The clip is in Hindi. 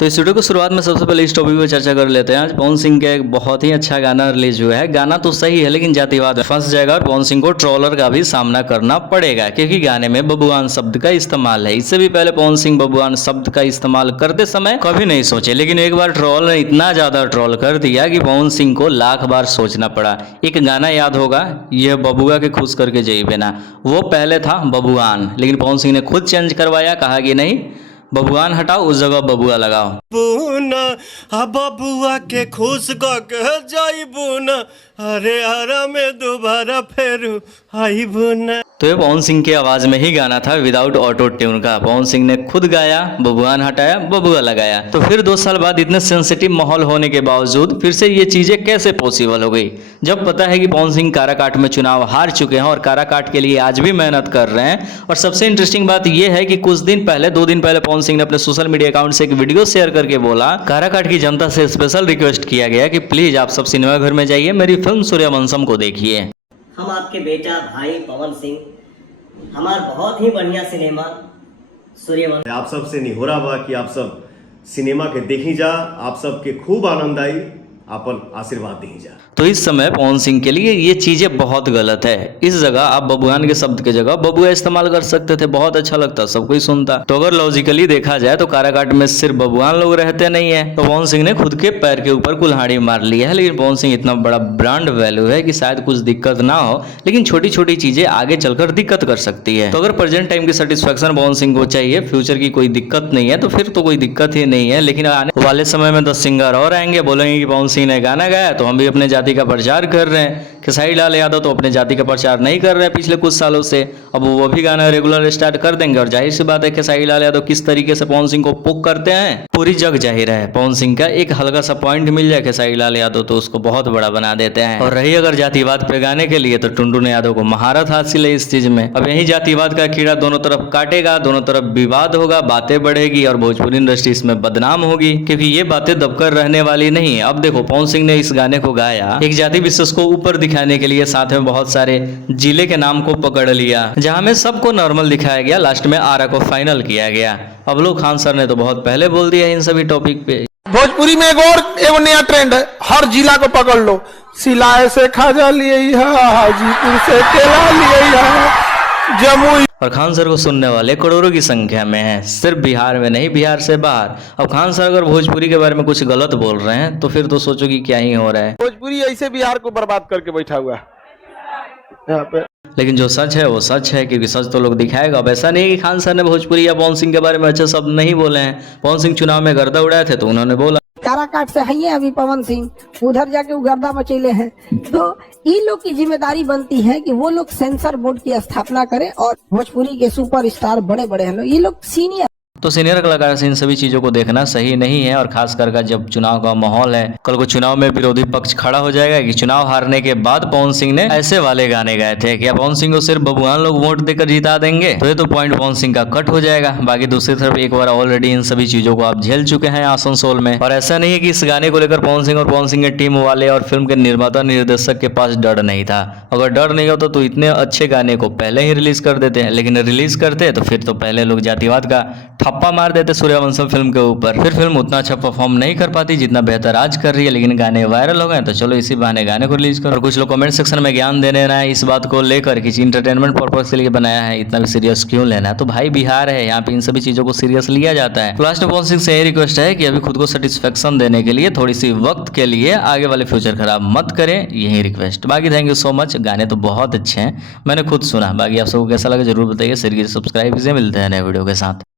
तो इस वीडियो को शुरुआत में सबसे पहले इस टॉपिक पर चर्चा कर लेते हैं। आज पवन सिंह का एक बहुत ही अच्छा गाना रिलीज हुआ है। गाना तो सही है लेकिन जातिवाद फंस जाएगा और पवन सिंह को ट्रोलर का भी सामना करना पड़ेगा क्योंकि गाने में बबुआन शब्द का इस्तेमाल है। इससे भी पहले पवन सिंह बबुआन शब्द का इस्तेमाल करते समय कभी नहीं सोचे, लेकिन एक बार ट्रोल ने इतना ज्यादा ट्रोल कर दिया कि पवन सिंह को लाख बार सोचना पड़ा। एक गाना याद होगा, यह बबुआ के खुश करके जइबे ना, वो पहले था बबुआन, लेकिन पवन सिंह ने खुद चेंज करवाया, कहा कि नहीं बबुआन हटाओ, उस जगह बबुआ लगाओ। बबुआ के खुश जाइबू न, अरे हरा में दोबारा फेरू आइबू न। तो ये पवन सिंह की आवाज में ही गाना था विदाउट ऑटो ट्यून का। पवन सिंह ने खुद गाया, बबुआन हटाया, बबुआ लगाया। तो फिर 2 साल बाद इतने सेंसिटिव माहौल होने के बावजूद फिर से ये चीजें कैसे पॉसिबल हो गई, जब पता है कि पवन सिंह काराकाट में चुनाव हार चुके हैं और काराकाट के लिए आज भी मेहनत कर रहे हैं। और सबसे इंटरेस्टिंग बात यह है कि कुछ दिन पहले 2 दिन पहले पवन सिंह ने अपने सोशल मीडिया अकाउंट से एक वीडियो शेयर करके बोला, काराकाट की जनता से स्पेशल रिक्वेस्ट किया गया कि प्लीज आप सब सिनेमा घर में जाइए, मेरी फिल्म सूर्यवंशम को देखिए। हम आपके बेटा भाई पवन सिंह, हमारा बहुत ही बढ़िया सिनेमा सूर्यवंशम आप सब से निहोरा बा कि आप सब सिनेमा के देखी जा, आप सबके खूब आनंद आई, आपन आशीर्वाद दी जा। तो इस समय पवन सिंह के लिए ये चीजें बहुत गलत है। इस जगह आप बबुआन के शब्द के जगह बबुआ इस्तेमाल कर सकते थे, बहुत अच्छा लगता, सब कोई सुनता। तो अगर लॉजिकली देखा जाए तो काराकाट में सिर्फ बबुआन लोग रहते नहीं है, तो पवन सिंह ने खुद के पैर के ऊपर कुल्हाड़ी मार ली है। लेकिन पवन सिंह इतना बड़ा ब्रांड वैल्यू है कि शायद कुछ दिक्कत ना हो, लेकिन छोटी छोटी चीजें आगे चलकर दिक्कत कर सकती है। तो अगर प्रेजेंट टाइम की सेटिस्फेक्शन पवन सिंह को चाहिए, फ्यूचर की कोई दिक्कत नहीं है, तो फिर तो कोई दिक्कत ही नहीं है। लेकिन आने वाले समय में 10 सिंगर और आएंगे, बोलेंगे कि पवन सिंह ने गाना गाया तो हम भी अपने जाति का प्रचार कर रहे हैं। खेसारी लाल यादव तो अपने जाति का प्रचार नहीं कर रहे हैं पिछले कुछ सालों से, अब वो भी गाना रेगुलर स्टार्ट कर देंगे। और जाहिर सी बात है खेसारी लाल यादव किस तरीके से पवन सिंह को पुक करते हैं पूरी जग जाहिर है। पवन सिंह का एक हल्का सा पॉइंट मिल जाए खेसारी लाल यादव तो उसको बहुत बड़ा बना देते हैं। और रही अगर जातिवाद पे गाने के लिए, तो टुनटुन यादव को महारत हासिल है इस चीज में। अब यही जातिवाद का कीड़ा दोनों तरफ काटेगा, दोनों तरफ विवाद होगा, बातें बढ़ेगी और भोजपुरी इंडस्ट्री इसमें बदनाम होगी, क्योंकि ये बातें दबकर रहने वाली नहीं है। अब देखो पवन सिंह ने इस गाने को गाया एक जाति विशेष को ऊपर दिखाने के लिए, साथ में बहुत सारे जिले के नाम को पकड़ लिया, जहां में सबको नॉर्मल दिखाया गया, लास्ट में आरा को फाइनल किया गया। अब लोग खान सर ने तो बहुत पहले बोल दिया इन सभी टॉपिक पे। भोजपुरी में एगो नया ट्रेंड है, हर जिला को पकड़ लो, सिलाए से खाजा लिए, हाजीपुर से केला लिए, जमुई। और खान सर को सुनने वाले करोड़ों की संख्या में हैं, सिर्फ बिहार में नहीं, बिहार से बाहर। अब खान सर अगर भोजपुरी के बारे में कुछ गलत बोल रहे हैं तो फिर तो सोचो कि क्या ही हो रहा है। भोजपुरी ऐसे बिहार को बर्बाद करके बैठा हुआ है यहाँ पे। लेकिन जो सच है वो सच है, क्योंकि सच तो लोग दिखाएगा। अब ऐसा नहीं है कि खान सर ने भोजपुरी या पवन सिंह के बारे में अच्छे शब्द नहीं बोले हैं। पवन सिंह चुनाव में गर्दा उड़ाए थे तो उन्होंने बोला काराकाट से है अभी पवन सिंह, उधर जाके उगरदा मचेले हैं। तो इन लोग की जिम्मेदारी बनती है कि वो लोग सेंसर बोर्ड की स्थापना करें और भोजपुरी के सुपरस्टार बड़े बड़े हैं लोग, ये लोग सीनियर। तो सीनियर कलाकार से इन सभी चीजों को देखना सही नहीं है। और खास कर जब चुनाव का माहौल है, कल को चुनाव में विरोधी पक्ष खड़ा हो जाएगा कि चुनाव हारने के बाद पवन सिंह ने ऐसे वाले गाने गाए थे, क्या पवन सिंह को सिर्फ बबुआन लोग वोट देकर जिता देंगे? तो ये तो पॉइंट पवन सिंह का कट हो जाएगा। बाकी दूसरी तरफ एक बार ऑलरेडी इन सभी चीजों को आप झेल चुके हैं आसनसोल में। और ऐसा नहीं है कि इस गाने को लेकर पवन सिंह और पवन सिंह के टीम वाले और फिल्म के निर्माता निर्देशक के पास डर नहीं था। अगर डर नहीं होता तो इतने अच्छे गाने को पहले ही रिलीज कर देते हैं, लेकिन रिलीज करते तो फिर तो पहले लोग जातिवाद का ठप्पा मार देते सूर्यवंशम फिल्म के ऊपर। फिर फिल्म उतना अच्छा परफॉर्म नहीं कर पाती जितना बेहतर आज कर रही है, लेकिन गाने वायरल हो गए तो चलो इसी बहाने गाने को रिलीज करो। और कुछ लोग कमेंट सेक्शन में ज्ञान देने रहे हैं इस बात को लेकर कि इंटरटेनमेंट पर्पज के लिए बनाया है, इतना भी सीरियस क्यों लेना है? तो भाई बिहार है, यहाँ पे इन सभी चीजों को सीरियस लिया जाता है। तो लास्ट में पवन सिंह से यही रिक्वेस्ट है कि अभी खुद को सेटिस्फेक्शन देने के लिए थोड़ी सी वक्त के लिए आगे वाले फ्यूचर खराब मत करें, यही रिक्वेस्ट। बाकी थैंक यू सो मच, गाने तो बहुत अच्छे हैं, मैंने खुद सुना। बाकी आप सबको कैसा लगा जरूर बताइए, शेयर कीजिए, सब्सक्राइब कीजिए, मिलते हैं नए वीडियो के साथ।